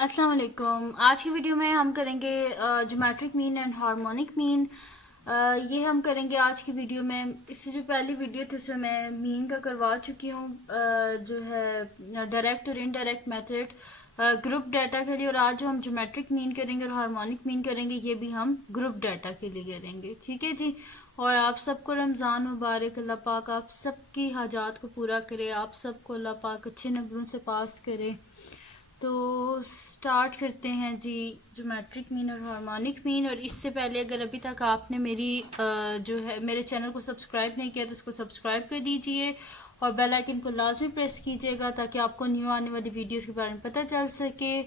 अस्सलाम वालेकुम। आज की वीडियो में हम करेंगे geometric mean and harmonic mean. ये हम करेंगे आज की वीडियो में। इससे जो पहली वीडियो थी उसमें मैं मीन का करवा चुकी हूँ, जो है डायरेक्ट और इनडायरेक्ट मेथड ग्रुप डाटा के लिए। और आज जो हम ज्योमेट्रिक मीन करेंगे और हार्मोनिक मीन करेंगे ये भी हम ग्रुप डाटा के लिए करेंगे। ठीक है जी। और आप सबको रमज़ान मुबारक। अल्लाह पाक आप सबकी हाजात को पूरा करे, आप सबको अल्लाह पाक अच्छे नंबरों से पास करे। तो स्टार्ट करते हैं जी ज्योमेट्रिक मीन और हार्मोनिक मीन। और इससे पहले अगर अभी तक आपने मेरी जो है मेरे चैनल को सब्सक्राइब नहीं किया तो उसको सब्सक्राइब कर दीजिए और बेल आइकन को लाजमी प्रेस कीजिएगा ताकि आपको न्यू आने वाली वीडियोस के बारे में पता चल सके।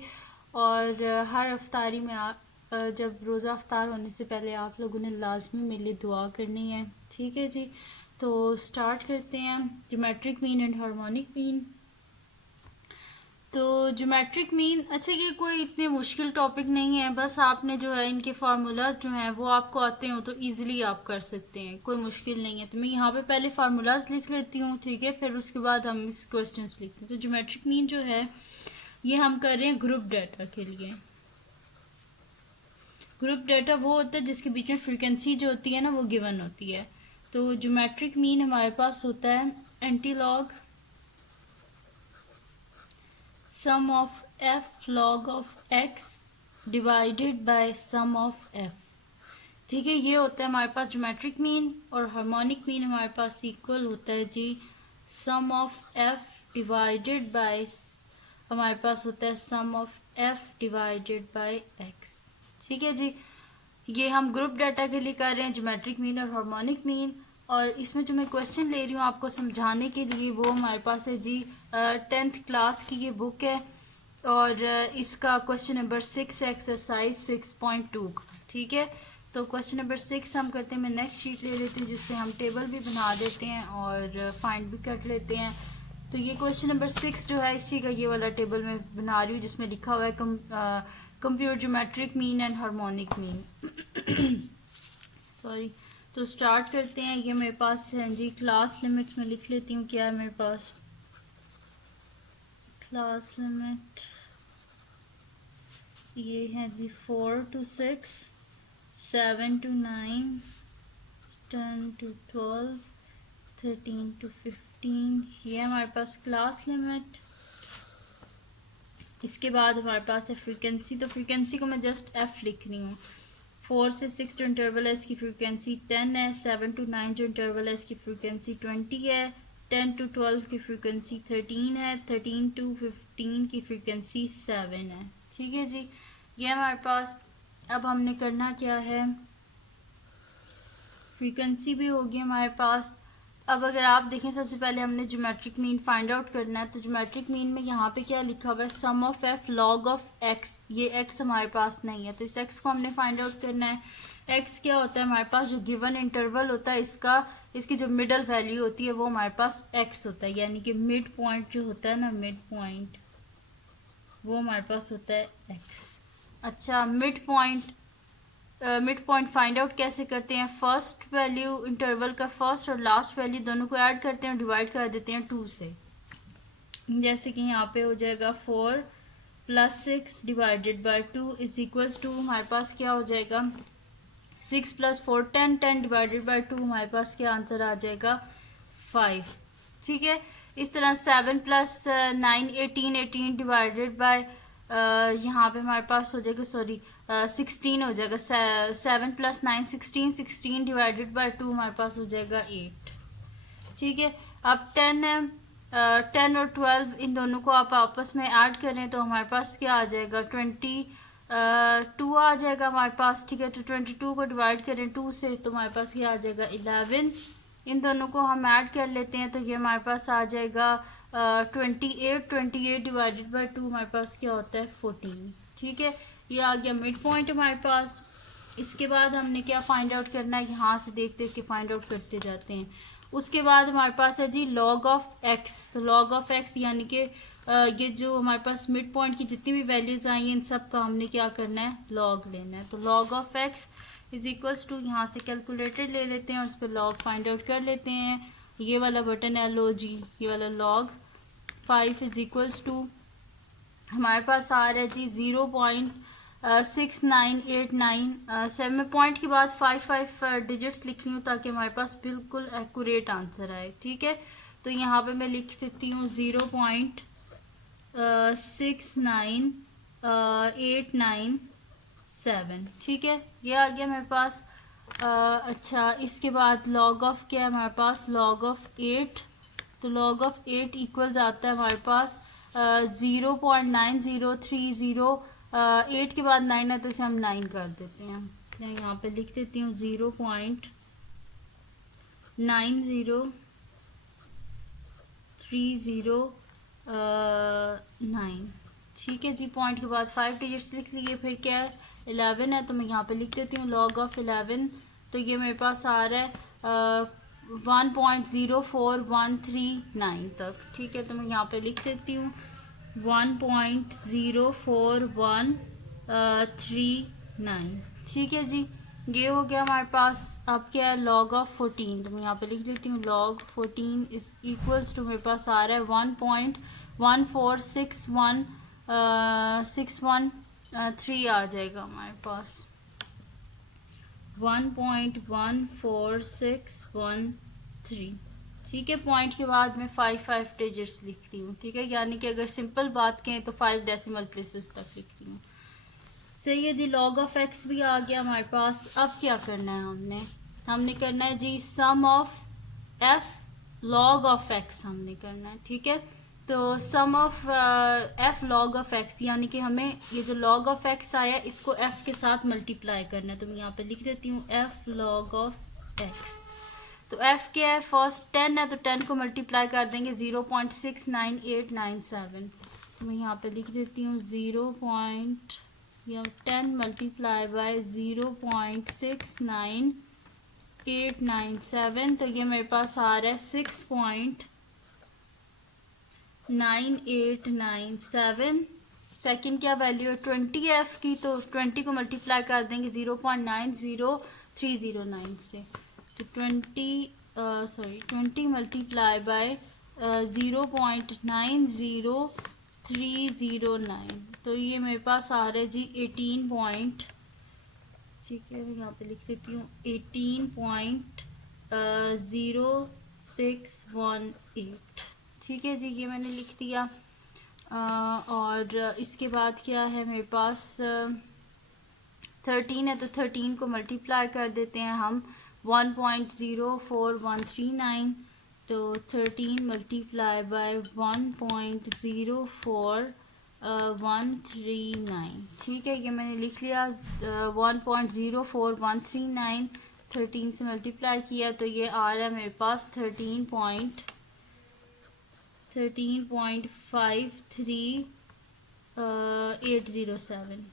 और हर अफ्तारी में जब रोज़ा अफ्तार होने से पहले आप लोगों ने लाजमी मेरे लिए दुआ करनी है। ठीक है जी। तो स्टार्ट करते हैं geometric mean and harmonic mean. तो ज्योमेट्रिक मीन, अच्छा ये कोई इतने मुश्किल टॉपिक नहीं है, बस आपने जो है इनके फार्मूलाज जो हैं वो आपको आते हो तो इजीली आप कर सकते हैं, कोई मुश्किल नहीं है। तो मैं यहाँ पे पहले फार्मूलाज लिख लेती हूँ, ठीक है, फिर उसके बाद हम इस क्वेश्चंस लिखते हैं। तो ज्योमेट्रिक मीन जो है ये हम कर रहे हैं ग्रुप डाटा के लिए। ग्रुप डाटा वो होता है जिसके बीच में फ्रीक्वेंसी जो होती है ना वो गिवन होती है। तो ज्योमेट्रिक मीन हमारे पास होता है antilog sum of F log of x divided by sum of f. ठीक है, ये होता है हमारे पास ज्योमेट्रिक मीन। और हार्मोनिक मीन हमारे पास इक्वल होता है जी sum of f divided by, हमारे पास होता है sum of f divided by x. ठीक है जी। ये हम ग्रुप डाटा के लिए कर रहे हैं ज्योमेट्रिक मीन और हार्मोनिक मीन। और इसमें जो मैं क्वेश्चन ले रही हूँ आपको समझाने के लिए वो हमारे पास है जी 10th क्लास की ये बुक है। और इसका क्वेश्चन नंबर 6 एक्सरसाइज 6.2 का। ठीक है, तो क्वेश्चन नंबर 6 हम करते हैं। मैं नेक्स्ट शीट ले लेती हूँ जिसपे हम टेबल भी बना देते हैं और फाइंड भी कर लेते हैं। तो ये क्वेश्चन नंबर 6 जो है इसी का ये वाला टेबल मैं बना रही हूँ जिसमें लिखा हुआ है compute geometric mean and harmonic mean. Sorry. तो स्टार्ट करते हैं। ये मेरे पास है जी क्लास लिमिट्स में लिख लेती हूँ क्या है मेरे पास। क्लास लिमिट ये है जी 4 to 6, 7 to 9, 10 to 12, 13 to 15। ये हमारे पास क्लास लिमिट। इसके बाद हमारे पास है फ्रीक्वेंसी। तो फ्रीक्वेंसी को मैं जस्ट एफ लिख रही हूँ। 4 से 6 जो इंटरवल है इसकी फ्रीक्वेंसी 10 है। 7 to 9 जो इंटरवल है इसकी फ्रीक्वेंसी 20 है। 10 to 12 की फ्रीक्वेंसी 13 है। 13 to 15 की फ्रीक्वेंसी 7 है। ठीक है जी, ये हमारे पास। अब हमने करना क्या है, फ्रीक्वेंसी भी होगी हमारे पास। अब अगर आप देखें सबसे पहले हमने ज्योमेट्रिक मीन फाइंड आउट करना है। तो ज्योमेट्रिक मीन में यहाँ पे क्या लिखा हुआ है sum of F log of x. ये एक्स हमारे पास नहीं है तो इस एक्स को हमने फाइंड आउट करना है। एक्स क्या होता है हमारे पास, जो गिवन इंटरवल होता है इसकी जो मिडल वैल्यू होती है वो हमारे पास एक्स होता है, यानी कि मिड पॉइंट जो होता है ना, मिड पॉइंट वो हमारे पास होता है एक्स। अच्छा, मिड पॉइंट फाइंड आउट कैसे करते हैं, फर्स्ट वैल्यू इंटरवल का फर्स्ट और लास्ट वैल्यू दोनों को ऐड करते हैं, डिवाइड कर देते हैं 2 से। जैसे कि यहाँ पे हो जाएगा 4 + 6 divided by 2 is equals to, हमारे पास क्या हो जाएगा 6 + 4 10, 10 डिवाइडेड बाय 2 हमारे पास क्या आंसर आ जाएगा 5। ठीक है, इस तरह 7 + 9 18, 18 डिवाइडेड बाय यहाँ पे हमारे पास हो जाएगा 16 हो जाएगा। 7 + 9 16, 16 डिवाइडेड बाय 2 हमारे पास हो जाएगा 8। ठीक है, अब 10 है, 10 और 12 इन दोनों को आप आपस में ऐड करें तो हमारे पास क्या आ जाएगा 22 आ जाएगा हमारे पास। ठीक है, तो 22 को डिवाइड करें 2 से तो हमारे पास क्या आ जाएगा 11। इन दोनों को हम ऐड कर लेते हैं तो ये हमारे पास आ जाएगा 28। 28 डिवाइडेड बाय 2 हमारे पास क्या होता है 14। ठीक है, ये आ गया मिड पॉइंट हमारे पास। इसके बाद हमने क्या फाइंड आउट करना है, यहाँ से देख देख के फाइंड आउट करते जाते हैं। उसके बाद हमारे पास है जी लॉग ऑफ एक्स। तो लॉग ऑफ एक्स यानी कि ये जो हमारे पास मिड पॉइंट की जितनी भी वैल्यूज आई हैं इन सब का हमने क्या करना है, लॉग लेना है। तो log of X is equals to, यहाँ से कैलकुलेटर ले लेते हैं और उस पर लॉग फाइंड आउट कर लेते हैं। ये वाला बटन है लो जी, ये वाला लॉग 5 इज इक्वल्स टू हमारे पास आ रहा है जी 0.6989। मैं पॉइंट के बाद 5 डिजिट्स लिख रही हूँ ताकि हमारे पास बिल्कुल एक्यूरेट आंसर आए। ठीक है, तो यहाँ पे मैं लिख देती हूँ 0.6987। ठीक है, ये आ गया मेरे पास। अच्छा, इसके बाद लॉग ऑफ क्या है हमारे पास, लॉग ऑफ 8। तो लॉग ऑफ 8 इक्वल्स आता है हमारे पास 0.9030। 8 के बाद 9 है तो इसे हम 9 कर देते हैं। मैं यहाँ पे लिख देती हूँ 0.9030 ठीक है जी। पॉइंट के बाद 5 डिजिट्स लिख लिए। फिर क्या है, 11 है तो मैं यहाँ पे लिख देती हूँ लॉग ऑफ 11। तो ये मेरे पास आ रहा है 1.04139 तक। ठीक है, तो मैं यहाँ पे लिख देती हूँ 1.04139। ठीक है जी, ये हो गया हमारे पास। अब क्या है, लॉग ऑफ 14। तो मैं यहाँ पे लिख देती हूँ लॉग 14 इज इक्वल्स टू, मेरे पास आ रहा है 1.14613 आ जाएगा हमारे पास 1.14613। ठीक है, पॉइंट के बाद मैं 5 डिजिट्स लिख रही हूँ। ठीक है, यानी कि अगर सिंपल बात कहें तो 5 डेसिमल प्लेसेस तक लिख रही हूँ। सही है जी, लॉग ऑफ एक्स भी आ गया हमारे पास। अब क्या करना है, हमने करना है जी sum of F log of x हमने करना है। ठीक है, तो sum of F log of x, यानी कि हमें ये जो लॉग ऑफ एक्स आया इसको एफ के साथ मल्टीप्लाई करना है। तो मैं यहाँ पे लिख देती हूँ एफ लॉग ऑफ एक्स। तो एफ क्या है, फर्स्ट 10 है तो 10 को मल्टीप्लाई कर देंगे 0.69897। तो मैं यहाँ पे लिख देती हूँ 10 मल्टीप्लाई बाय 0.69897। तो ये मेरे पास आ रहा है 6.9897। सेकंड क्या वैल्यू है 20 एफ की, तो 20 को मल्टीप्लाई कर देंगे 0.90309 से। तो 20 मल्टीप्लाई बाय 0.90309। तो ये मेरे पास आ रहा है जी 18 पॉइंट। ठीक है, मैं यहाँ पे लिख देती हूँ 18.0618। ठीक है जी, ये मैंने लिख दिया। और इसके बाद क्या है मेरे पास 13 है तो 13 को मल्टीप्लाई कर देते हैं हम 1.04139। तो 13 मल्टीप्लाई बाय 1.04139। ठीक है, ये मैंने लिख लिया 1.04139। 13 से मल्टीप्लाई किया तो ये आ रहा है मेरे पास 13.53807।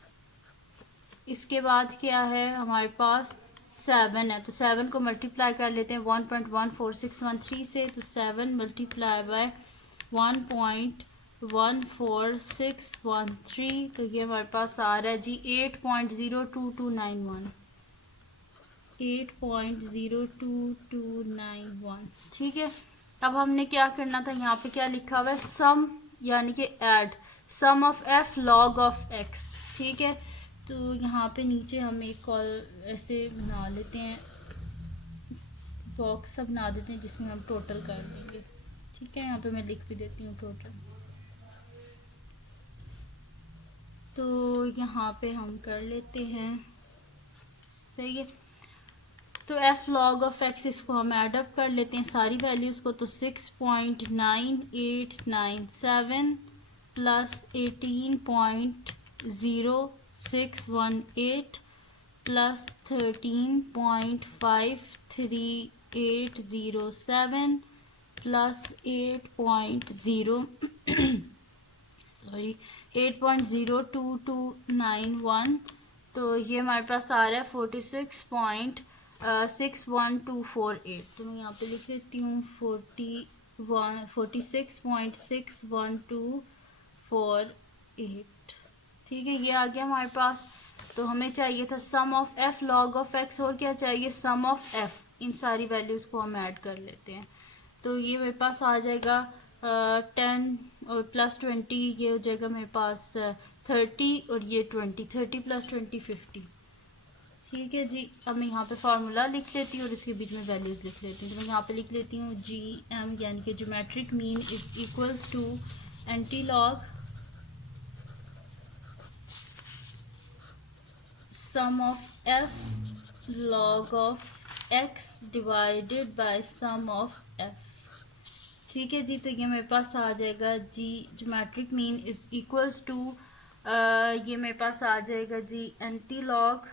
इसके बाद क्या है हमारे पास 7 है तो 7 को मल्टीप्लाई कर लेते हैं 1.14613 से। तो 7 मल्टीप्लाई बाय 1.14613। तो ये हमारे पास आ रहा है जी 8.02291। 8.02291। ठीक है, अब हमने क्या करना था, यहाँ पे क्या लिखा हुआ है सम, यानी कि add sum of F log of X. ठीक है, तो यहाँ पे नीचे हम एक कॉल ऐसे बना लेते हैं, बॉक्स सा बना देते हैं जिसमें हम टोटल कर देंगे। ठीक है, यहाँ पे मैं लिख भी देती हूँ टोटल। तो यहाँ पे हम कर लेते हैं, सही है। तो एफ लॉग ऑफ एक्स इसको हम एडअप कर लेते हैं सारी वैल्यूज़ को। तो 6.9897 प्लस 18.0618 प्लस 13.530807 प्लस 8.0291। तो ये हमारे पास आ रहा है 46.61248। तो मैं यहाँ पे लिख देती हूँ 46.61248। ठीक है, ये आ गया हमारे पास। तो हमें चाहिए था sum of F log of x, और क्या चाहिए सम ऑफ एफ। इन सारी वैल्यूज़ को हम ऐड कर लेते हैं। तो ये मेरे पास आ जाएगा 10 और प्लस 20, ये हो जाएगा मेरे पास 30 और ये 20, 30 प्लस 20 50। ठीक है जी, अब मैं यहाँ पे फार्मूला लिख लेती हूँ और इसके बीच में वैल्यूज़ लिख लेती हूँ। तो मैं यहाँ पे लिख लेती हूँ जी एम यानी कि geometric mean is equals to anti log sum of F log of x divided by sum of f. ठीक है जी, तो ये मेरे पास आ जाएगा जी geometric mean is equals to ये मेरे पास आ जाएगा जी antilog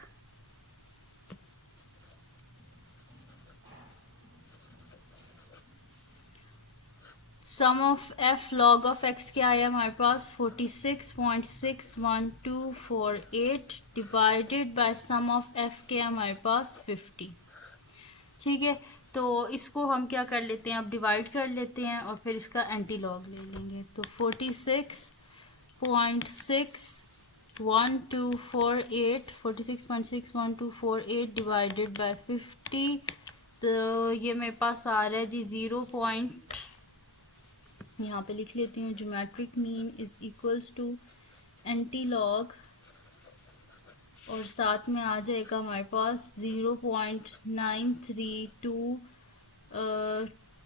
sum of F log of x क्या आया हमारे पास 46.61248 divided by sum of f के हमारे पास 50। ठीक है, तो इसको हम क्या कर लेते हैं, अब डिवाइड कर लेते हैं और फिर इसका एंटी लॉग ले लेंगे। तो 46.61248 डिवाइडेड बाय 50, तो ये मेरे पास आ रहा है जी 0 पॉइंट, यहाँ पे लिख लेती हूँ geometric mean is equals to anti log और साथ में आ जाएगा हमारे पास 0.932,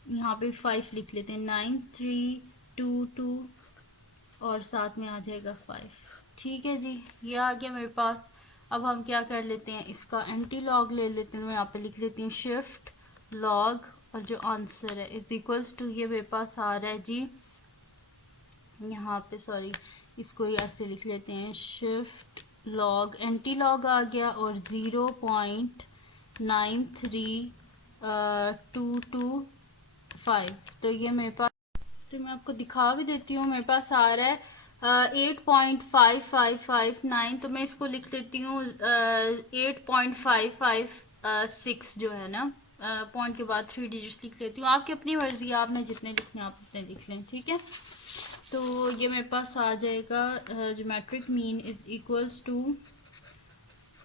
यहाँ पे 5 लिख लेते हैं 9322 और साथ में आ जाएगा 5। ठीक है जी, ये आ गया मेरे पास। अब हम क्या कर लेते हैं, इसका एंटी लॉग ले लेते हैं। मैं यहाँ पे लिख लेती हूँ शिफ्ट लॉग और जो आंसर है इज इक्वल्स टू, ये मेरे पास आ रहा है जी यहाँ पे, सॉरी इसको यार से लिख लेते हैं, शिफ्ट लॉग एंटी लॉग आ गया और 0.93225। तो ये मेरे पास, तो मैं आपको दिखा भी देती हूँ, मेरे पास आ रहा है 8.5559। तो मैं इसको लिख लेती हूँ 8.556 जो है ना, पॉइंट के बाद 3 डिजिट्स लिख लेती हूँ। आपकी अपनी मर्जी, आपने जितने लिखने आप उतने लिख लें। ठीक है, तो ये मेरे पास आ जाएगा geometric mean is equals to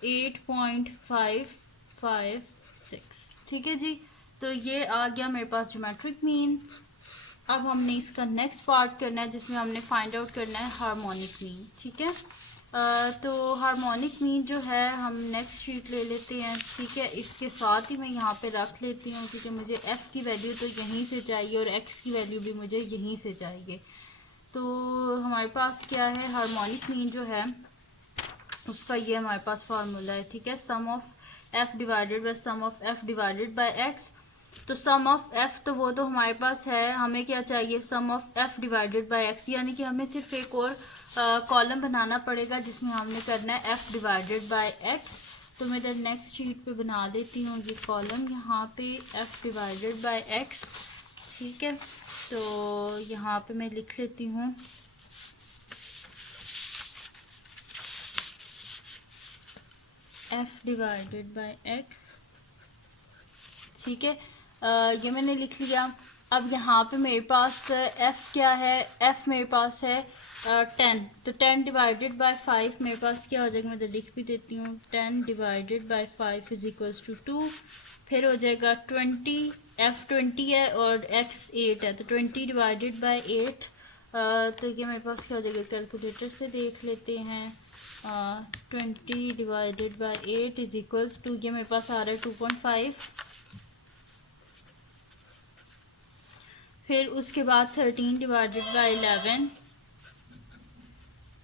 8.556। ठीक है जी, तो ये आ गया मेरे पास ज्योमेट्रिक मीन। अब हमने इसका नेक्स्ट पार्ट करना है जिसमें हमने फाइंड आउट करना है हार्मोनिक मीन। ठीक है, तो हार्मोनिक मीन जो है हम नेक्स्ट शीट ले लेते हैं। ठीक है, इसके साथ ही मैं यहाँ पे रख लेती हूँ क्योंकि मुझे एफ़ की वैल्यू तो यहीं से चाहिए और एक्स की वैल्यू भी मुझे यहीं से चाहिए। तो हमारे पास क्या है, हार्मोनिक मीन जो है उसका ये हमारे पास फार्मूला है। ठीक है, sum of f divided by sum of f divided by x. तो सम ऑफ एफ तो वो तो हमारे पास है, हमें क्या चाहिए, sum of f divided by x, यानी कि हमें सिर्फ एक और कॉलम बनाना पड़ेगा जिसमें हमने करना है एफ डिवाइडेड बाय एक्स। तो मैं इधर नेक्स्ट शीट पे बना देती हूँ ये कॉलम, यहाँ पे एफ डिवाइडेड बाय एक्स। ठीक है, तो यहाँ पे मैं लिख लेती हूँ f डिवाइडेड बाय x। ठीक है, ये मैंने लिख लिया। अब यहाँ पे मेरे पास f क्या है, f मेरे पास है 10, तो 10 डिवाइडेड बाय 5 मेरे पास क्या हो जाएगा, मैं तो लिख भी देती हूँ 10 divided by 5 is equals to 2। फिर हो जाएगा 20, f 20 है और x 8 है, तो 20 डिवाइडेड बाय 8, तो ये मेरे पास क्या हो जाएगा, कैलकुलेटर से देख लेते हैं। 20 divided by 8 is equals to, ये मेरे पास आ रहा है 2.5। फिर उसके बाद 13 डिवाइडेड बाय 11,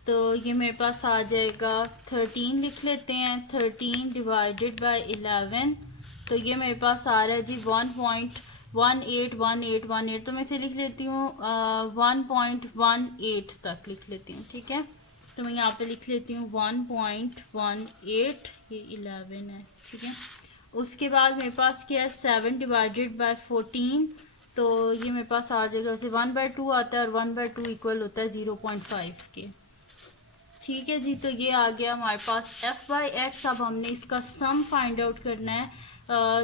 तो ये मेरे पास आ जाएगा 13 लिख लेते हैं, 13 डिवाइडेड बाय 11, तो ये मेरे पास आ रहा है जी 1.181818। तो मैं इसे लिख लेती हूँ 1.18 तक लिख लेती हूँ। ठीक है, तो मैं यहाँ पे लिख लेती हूँ 1.18, ये 11 है। ठीक है, उसके बाद मेरे पास क्या है 7 डिवाइडेड बाय 14, तो ये मेरे पास आ जाएगा, वैसे 1/2 आता है और 1/2 इक्वल होता है 0.5 के। ठीक है जी, तो ये आ गया हमारे पास f बाई एक्स। अब हमने इसका सम फाइंड आउट करना है,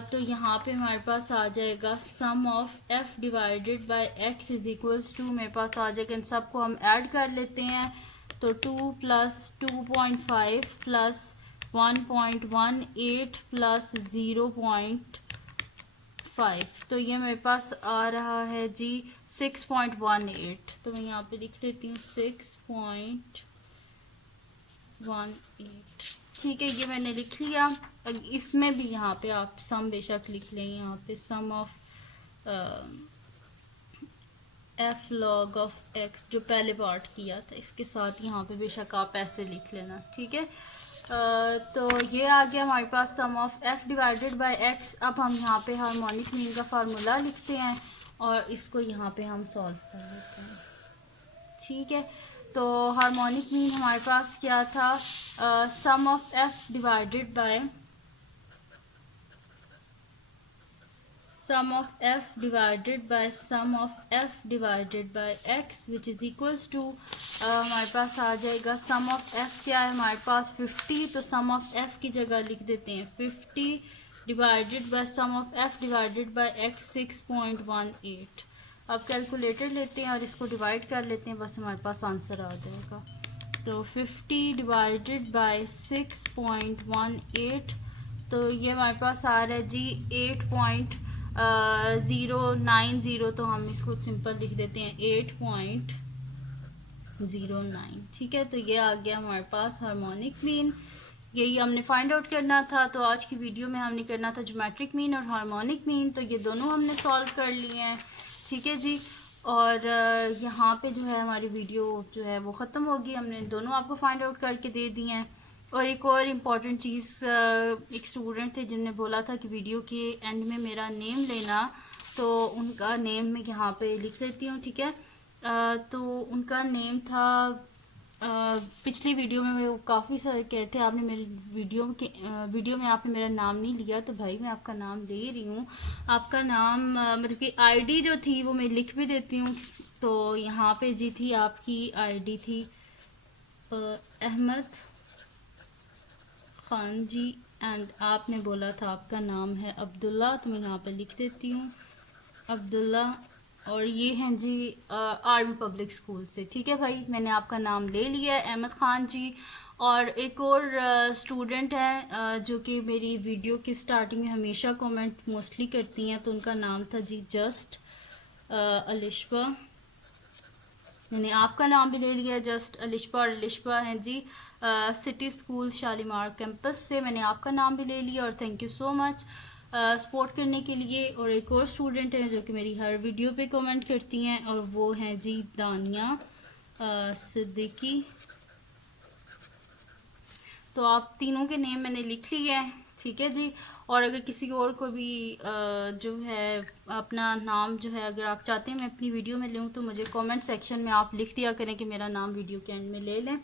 तो यहाँ पे हमारे पास आ जाएगा sum of f divided by x is equals to, मेरे पास आ जाएगा, इन सबको हम ऐड कर लेते हैं। तो 2 प्लस 2.5 प्लस 1.18 प्लस 5, तो ये मेरे पास आ रहा है जी 6.18। तो मैं यहाँ पे लिख देती हूँ 6.18। ठीक है, ये मैंने लिख लिया। और इसमें भी यहाँ पे आप सम बेशक लिख लें, यहाँ पे sum of F log of x जो पहले पार्ट किया था, इसके साथ यहाँ पे बेशक आप ऐसे लिख लेना। ठीक है, तो ये आ गया हमारे पास sum of f divided by x. अब हम यहाँ पे हार्मोनिक मीन का फार्मूला लिखते हैं और इसको यहाँ पे हम सॉल्व कर लेते हैं। ठीक है, तो हार्मोनिक मीन हमारे पास क्या था, sum of f divided by sum of f divided by sum of f divided by x which is equals to हमारे पास आ जाएगा sum of f क्या है हमारे पास 50, तो sum of f की जगह लिख देते हैं 50 divided by sum of f divided by x 6.18। अब कैलकुलेटर लेते हैं और इसको डिवाइड कर लेते हैं, बस हमारे पास आंसर आ जाएगा। तो 50 डिवाइडेड बाय 6.18, तो ये हमारे पास आ रहा है जी 8.090। तो हम इसको सिंपल लिख देते हैं 8.09। ठीक है, तो ये आ गया हमारे पास हार्मोनिक मीन। यही हमने फाइंड आउट करना था। तो आज की वीडियो में हमने करना था ज्योमेट्रिक मीन और हार्मोनिक मीन, तो ये दोनों हमने सॉल्व कर लिए हैं। ठीक है जी, और यहाँ पे जो है हमारी वीडियो जो है वो ख़त्म होगी। हमने दोनों आपको फाइंड आउट करके दे दिए हैं। और एक और इम्पॉर्टेंट चीज़, एक स्टूडेंट थे जिनने बोला था कि वीडियो के एंड में मेरा नेम लेना, तो उनका नेम मैं यहाँ पे लिख देती हूँ। ठीक है, तो उनका नेम था, पिछली वीडियो में वो काफ़ी सारे कहते हैं आपने मेरी वीडियो में आपने मेरा नाम नहीं लिया, तो भाई मैं आपका नाम ले रही हूँ। आपका नाम मतलब कि आईडी जो थी वो मैं लिख भी देती हूँ। तो यहाँ पे जी थी आपकी आईडी थी अहमद खान जी, एंड आपने बोला था आपका नाम है अब्दुल्ला, तो मैं यहाँ पे लिख देती हूँ अब्दुल्ला। और ये हैं जी आर्मी पब्लिक स्कूल से। ठीक है भाई, मैंने आपका नाम ले लिया है अहमद खान जी। और एक और स्टूडेंट है जो कि मेरी वीडियो की स्टार्टिंग में हमेशा कमेंट मोस्टली करती हैं, तो उनका नाम था जी जस्ट अलिशबा। मैंने आपका नाम भी ले लिया जस्ट अलिशबा। और अलिशबा हैं जी सिटी स्कूल शालीमार कैंपस से। मैंने आपका नाम भी ले लिया और thank you so much support करने के लिए। और एक और स्टूडेंट है जो कि मेरी हर वीडियो पे कमेंट करती हैं, और वो हैं जी दानिया सिद्दीकी। तो आप तीनों के नेम मैंने लिख लिए हैं। ठीक है जी, और अगर किसी और को भी जो है अपना नाम जो है अगर आप चाहते हैं मैं अपनी वीडियो में लूँ, तो मुझे कमेंट सेक्शन में आप लिख दिया करें कि मेरा नाम वीडियो के एंड में ले लें।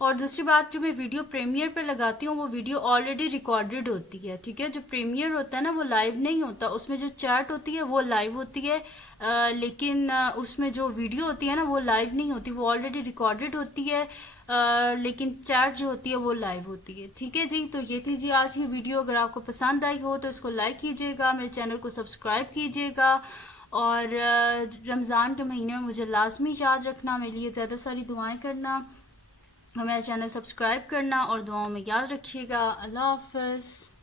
और दूसरी बात, जो मैं वीडियो प्रीमियर पे लगाती हूँ वो वीडियो ऑलरेडी रिकॉर्डेड होती है। ठीक है, जो प्रीमियर होता है ना वो लाइव नहीं होता, उसमें जो चैट होती है वो लाइव होती है, लेकिन उसमें जो वीडियो होती है ना वो लाइव नहीं होती, वो ऑलरेडी रिकॉर्डेड होती है, लेकिन चैट जो होती है वो लाइव होती है। ठीक है जी, तो ये थी जी आज की वीडियो। अगर आपको पसंद आई हो तो इसको लाइक कीजिएगा, मेरे चैनल को सब्सक्राइब कीजिएगा, और रमज़ान के महीने में मुझे लाजमी याद रखना, मेरे लिए ज़्यादा सारी दुआएं करना, मेरा चैनल सब्सक्राइब करना और दुआओं में याद रखिएगा। अल्लाह हाफ़िज़।